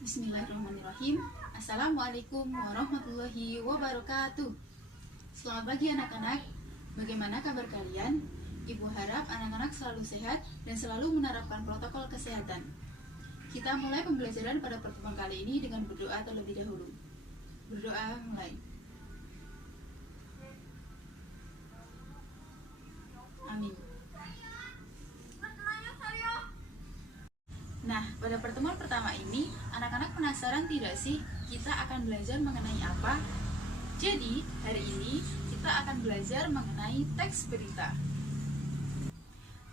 Bismillahirrahmanirrahim. Assalamualaikum warahmatullahi wabarakatuh. Selamat pagi anak-anak. Bagaimana kabar kalian? Ibu harap anak-anak selalu sehat dan selalu menerapkan protokol kesehatan. Kita mulai pembelajaran pada pertemuan kali ini dengan berdoa terlebih dahulu. Berdoa mulai. Amin. Nah, pada pertemuan pertama ini, anak-anak penasaran tidak sih kita akan belajar mengenai apa? Jadi, hari ini kita akan belajar mengenai teks berita.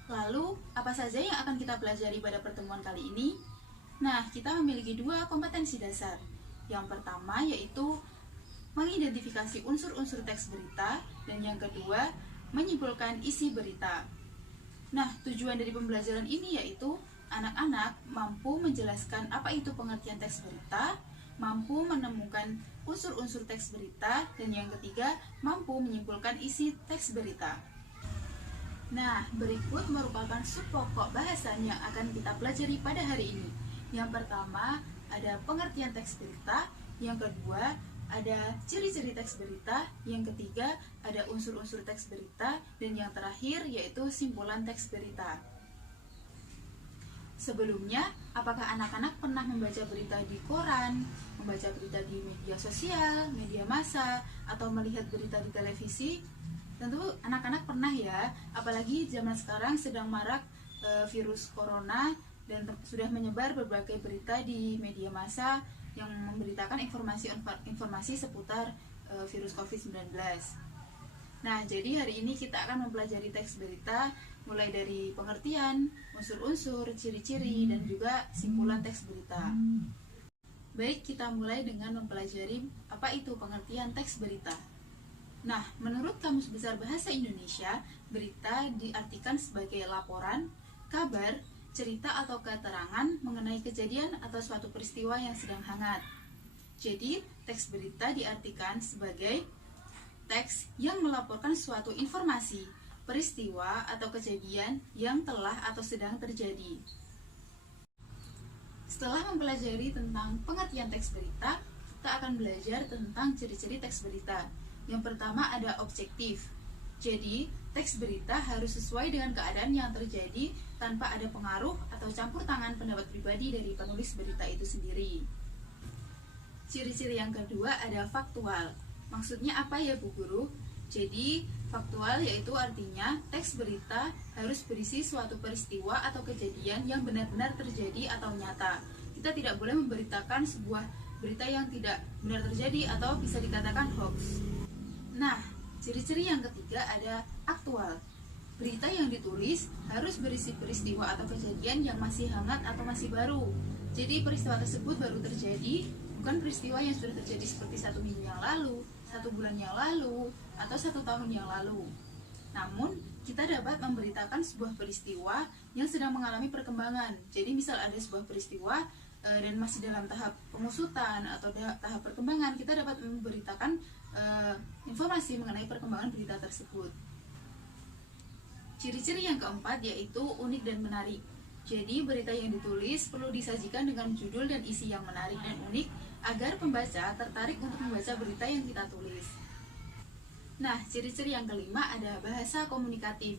Lalu, apa saja yang akan kita pelajari pada pertemuan kali ini? Nah, kita memiliki dua kompetensi dasar. Yang pertama yaitu mengidentifikasi unsur-unsur teks berita, dan yang kedua, menyimpulkan isi berita. Nah, tujuan dari pembelajaran ini yaitu anak-anak mampu menjelaskan apa itu pengertian teks berita, mampu menemukan unsur-unsur teks berita, dan yang ketiga, mampu menyimpulkan isi teks berita. Nah, berikut merupakan subpokok bahasan yang akan kita pelajari pada hari ini. Yang pertama, ada pengertian teks berita, yang kedua, ada ciri-ciri teks berita, yang ketiga, ada unsur-unsur teks berita, dan yang terakhir yaitu simpulan teks berita. Sebelumnya, apakah anak-anak pernah membaca berita di koran, membaca berita di media sosial, media massa, atau melihat berita di televisi? Tentu anak-anak pernah ya, apalagi zaman sekarang sedang marak virus corona dan sudah menyebar berbagai berita di media massa yang memberitakan informasi seputar virus COVID-19. Nah, jadi hari ini kita akan mempelajari teks berita mulai dari pengertian, unsur-unsur, ciri-ciri, dan juga simpulan teks berita. Baik, kita mulai dengan mempelajari apa itu pengertian teks berita. Nah, menurut Kamus Besar Bahasa Indonesia, berita diartikan sebagai laporan, kabar, cerita atau keterangan mengenai kejadian atau suatu peristiwa yang sedang hangat. Jadi, teks berita diartikan sebagai teks yang melaporkan suatu informasi, peristiwa, atau kejadian yang telah atau sedang terjadi. Setelah mempelajari tentang pengertian teks berita, kita akan belajar tentang ciri-ciri teks berita. Yang pertama ada objektif. Jadi, teks berita harus sesuai dengan keadaan yang terjadi tanpa ada pengaruh atau campur tangan pendapat pribadi dari penulis berita itu sendiri. Ciri-ciri yang kedua ada faktual. Maksudnya apa ya Bu Guru? Jadi, faktual yaitu artinya teks berita harus berisi suatu peristiwa atau kejadian yang benar-benar terjadi atau nyata. Kita tidak boleh memberitakan sebuah berita yang tidak benar terjadi atau bisa dikatakan hoax. Nah, ciri-ciri yang ketiga ada aktual. Berita yang ditulis harus berisi peristiwa atau kejadian yang masih hangat atau masih baru. Jadi peristiwa tersebut baru terjadi, bukan peristiwa yang sudah terjadi seperti 1 minggu yang lalu, 1 bulan yang lalu, atau 1 tahun yang lalu. Namun, kita dapat memberitakan sebuah peristiwa yang sedang mengalami perkembangan. Jadi, misal ada sebuah peristiwa dan masih dalam tahap pengusutan atau tahap perkembangan, kita dapat memberitakan informasi mengenai perkembangan berita tersebut. Ciri-ciri yang keempat yaitu unik dan menarik. Jadi, berita yang ditulis perlu disajikan dengan judul dan isi yang menarik dan unik agar pembaca tertarik untuk membaca berita yang kita tulis. Nah, ciri-ciri yang kelima ada bahasa komunikatif.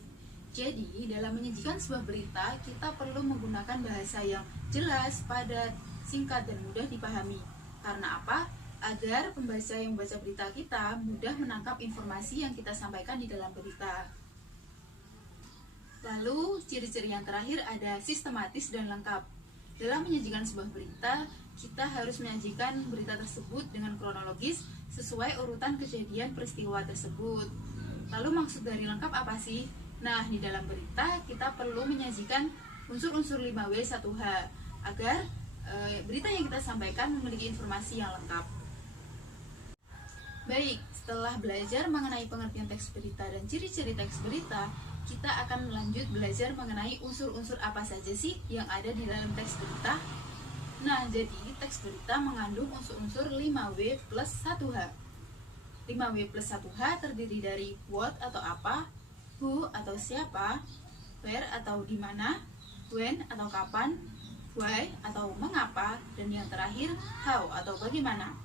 Jadi, dalam menyajikan sebuah berita, kita perlu menggunakan bahasa yang jelas, padat, singkat, dan mudah dipahami. Karena apa? Agar pembaca yang membaca berita kita mudah menangkap informasi yang kita sampaikan di dalam berita. Lalu, ciri-ciri yang terakhir ada sistematis dan lengkap. Dalam menyajikan sebuah berita, kita harus menyajikan berita tersebut dengan kronologis sesuai urutan kejadian peristiwa tersebut. Lalu maksud dari lengkap apa sih? Nah, di dalam berita kita perlu menyajikan unsur-unsur 5W1H agar berita yang kita sampaikan memiliki informasi yang lengkap. Baik, setelah belajar mengenai pengertian teks berita dan ciri-ciri teks berita, kita akan lanjut belajar mengenai unsur-unsur apa saja sih yang ada di dalam teks berita. Nah, jadi teks berita mengandung unsur-unsur 5W plus 1H. 5W plus 1H terdiri dari what atau apa, who atau siapa, where atau di mana, when atau kapan, why atau mengapa, dan yang terakhir how atau bagaimana.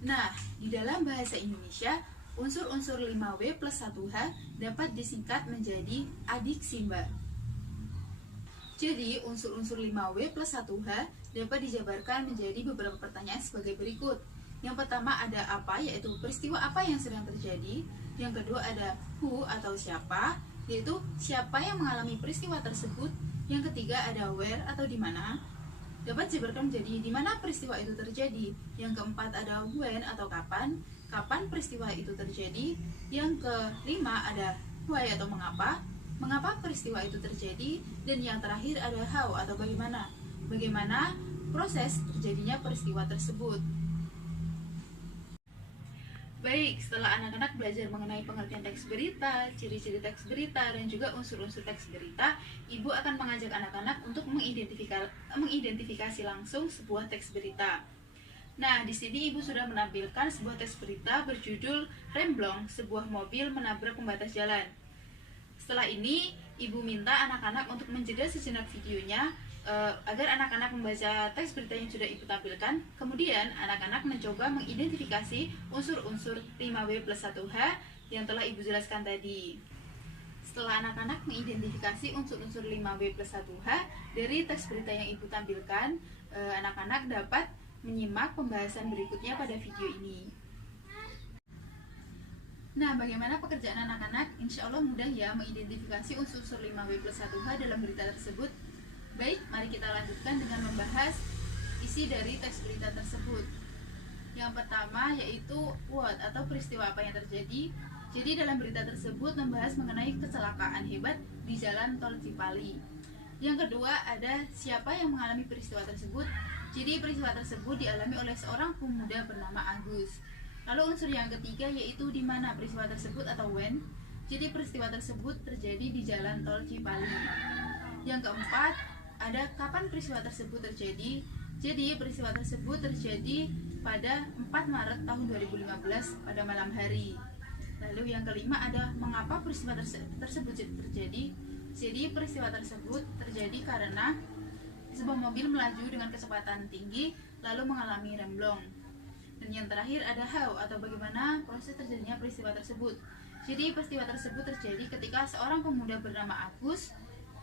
Nah, di dalam bahasa Indonesia, unsur-unsur 5W plus 1H dapat disingkat menjadi adiksimba. Jadi, unsur-unsur 5W plus 1H dapat dijabarkan menjadi beberapa pertanyaan sebagai berikut. Yang pertama ada apa, yaitu peristiwa apa yang sedang terjadi. Yang kedua ada who atau siapa, yaitu siapa yang mengalami peristiwa tersebut. Yang ketiga ada where atau di mana, dapat dijabarkan menjadi di mana peristiwa itu terjadi. Yang keempat ada when atau kapan peristiwa itu terjadi. Yang kelima ada why atau mengapa peristiwa itu terjadi. Dan yang terakhir ada how atau bagaimana proses terjadinya peristiwa tersebut. Baik, setelah anak-anak belajar mengenai pengertian teks berita, ciri-ciri teks berita, dan juga unsur-unsur teks berita, Ibu akan mengajak anak-anak untuk mengidentifikasi langsung sebuah teks berita. Nah, di sini Ibu sudah menampilkan sebuah teks berita berjudul Remblong, sebuah mobil menabrak pembatas jalan. Setelah ini, Ibu minta anak-anak untuk menjeda sejenak videonya agar anak-anak membaca teks berita yang sudah Ibu tampilkan. Kemudian, anak-anak mencoba mengidentifikasi unsur-unsur 5W plus 1H yang telah Ibu jelaskan tadi. Setelah anak-anak mengidentifikasi unsur-unsur 5W plus 1H dari teks berita yang Ibu tampilkan, anak-anak dapat menyimak pembahasan berikutnya pada video ini. Nah, bagaimana pekerjaan anak-anak? Insya Allah mudah ya mengidentifikasi unsur-unsur 5W plus 1H dalam berita tersebut. Baik, mari kita lanjutkan dengan membahas isi dari teks berita tersebut. Yang pertama yaitu what atau peristiwa apa yang terjadi. Jadi dalam berita tersebut membahas mengenai kecelakaan hebat di jalan tol Cipali. Yang kedua ada siapa yang mengalami peristiwa tersebut. Jadi peristiwa tersebut dialami oleh seorang pemuda bernama Agus. Lalu unsur yang ketiga yaitu di mana peristiwa tersebut atau when. Jadi peristiwa tersebut terjadi di jalan tol Cipali. Yang keempat ada kapan peristiwa tersebut terjadi. Jadi peristiwa tersebut terjadi pada 4 Maret tahun 2015 pada malam hari. Lalu yang kelima ada mengapa peristiwa tersebut terjadi. Jadi peristiwa tersebut terjadi karena sebuah mobil melaju dengan kecepatan tinggi lalu mengalami remblong. Dan yang terakhir ada how atau bagaimana proses terjadinya peristiwa tersebut. Jadi peristiwa tersebut terjadi ketika seorang pemuda bernama Agus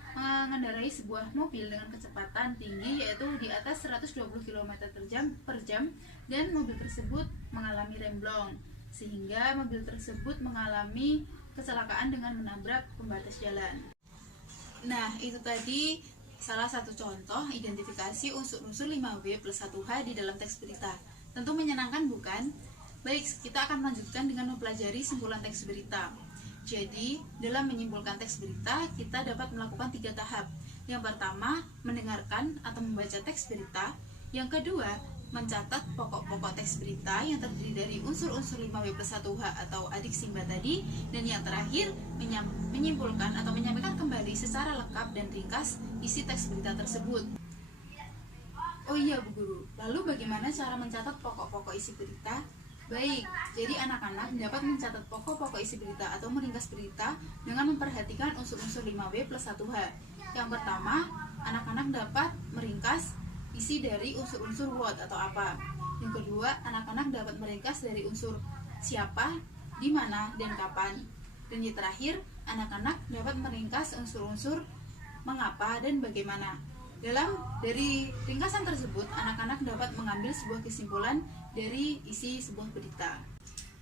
mengendarai sebuah mobil dengan kecepatan tinggi yaitu di atas 120 km per jam dan mobil tersebut mengalami remblong sehingga mobil tersebut mengalami kecelakaan dengan menabrak pembatas jalan. Nah, itu tadi salah satu contoh identifikasi unsur-unsur 5W plus 1H di dalam teks berita. Tentu menyenangkan bukan? Baik, kita akan lanjutkan dengan mempelajari simpulan teks berita. Jadi, dalam menyimpulkan teks berita, kita dapat melakukan 3 tahap. Yang pertama, mendengarkan atau membaca teks berita. Yang kedua, mencatat pokok-pokok teks berita yang terdiri dari unsur-unsur 5W plus 1H atau adiksimba tadi. Dan yang terakhir, menyimpulkan atau menyampaikan kembali secara lengkap dan ringkas isi teks berita tersebut. Oh iya Bu Guru, lalu bagaimana cara mencatat pokok-pokok isi berita? Baik, jadi anak-anak dapat mencatat pokok-pokok isi berita atau meringkas berita dengan memperhatikan unsur-unsur 5W plus 1H. Yang pertama, anak-anak dapat meringkas isi dari unsur-unsur what atau apa. Yang kedua, anak-anak dapat meringkas dari unsur siapa, di mana, dan kapan. Dan yang terakhir, anak-anak dapat meringkas unsur-unsur mengapa dan bagaimana. Dari ringkasan tersebut, anak-anak dapat mengambil sebuah kesimpulan dari isi sebuah berita.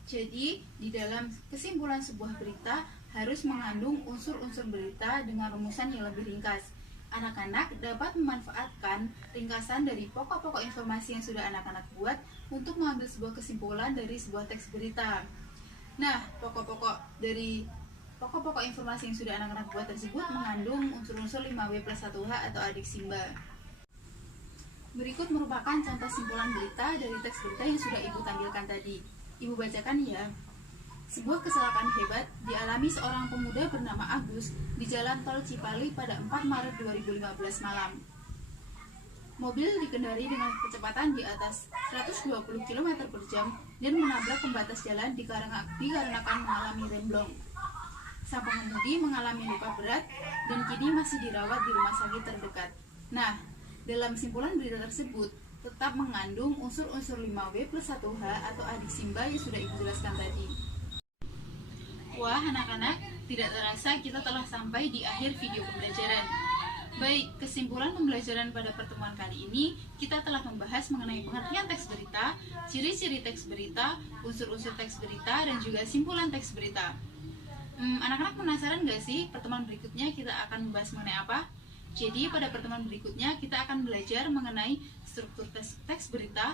Jadi, di dalam kesimpulan sebuah berita harus mengandung unsur-unsur berita dengan rumusan yang lebih ringkas. Anak-anak dapat memanfaatkan ringkasan dari pokok-pokok informasi yang sudah anak-anak buat untuk mengambil sebuah kesimpulan dari sebuah teks berita. Nah, pokok-pokok informasi yang sudah anak-anak buat tersebut mengandung unsur-unsur 5W plus 1H atau adiksimba. Berikut merupakan contoh simpulan berita dari teks berita yang sudah Ibu tampilkan tadi. Ibu bacakan ya. Sebuah kecelakaan hebat dialami seorang pemuda bernama Agus di jalan tol Cipali pada 4 Maret 2015 malam. Mobil dikendari dengan kecepatan di atas 120 km per jam dan menabrak pembatas jalan dikarenakan mengalami remblong. Sang pengemudi mengalami luka berat dan kini masih dirawat di rumah sakit terdekat. Nah, dalam simpulan berita tersebut tetap mengandung unsur-unsur 5W plus 1H atau adiksimba yang sudah Ibu jelaskan tadi. Wah, anak-anak, tidak terasa kita telah sampai di akhir video pembelajaran. Baik, kesimpulan pembelajaran pada pertemuan kali ini, kita telah membahas mengenai pengertian teks berita, ciri-ciri teks berita, unsur-unsur teks berita, dan juga simpulan teks berita. Anak-anak penasaran gak sih pertemuan berikutnya kita akan membahas mengenai apa? Jadi pada pertemuan berikutnya kita akan belajar mengenai struktur teks berita,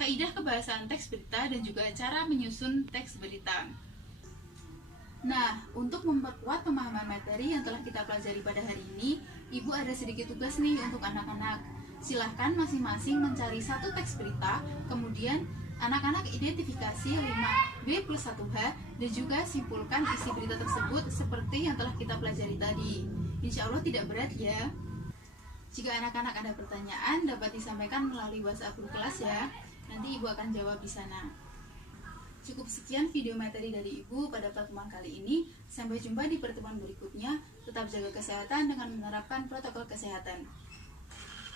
kaidah kebahasaan teks berita, dan juga cara menyusun teks berita. Nah, untuk memperkuat pemahaman materi yang telah kita pelajari pada hari ini, Ibu ada sedikit tugas nih untuk anak-anak. Silahkan masing-masing mencari satu teks berita, kemudian anak-anak identifikasi 5W plus 1H, dan juga simpulkan isi berita tersebut seperti yang telah kita pelajari tadi. Insya Allah tidak berat ya. Jika anak-anak ada pertanyaan, dapat disampaikan melalui WhatsApp grup kelas ya. Nanti Ibu akan jawab di sana. Cukup sekian video materi dari Ibu pada pertemuan kali ini. Sampai jumpa di pertemuan berikutnya. Tetap jaga kesehatan dengan menerapkan protokol kesehatan.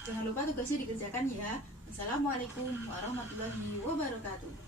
Jangan lupa tugasnya dikerjakan ya. Assalamualaikum warahmatullahi wabarakatuh.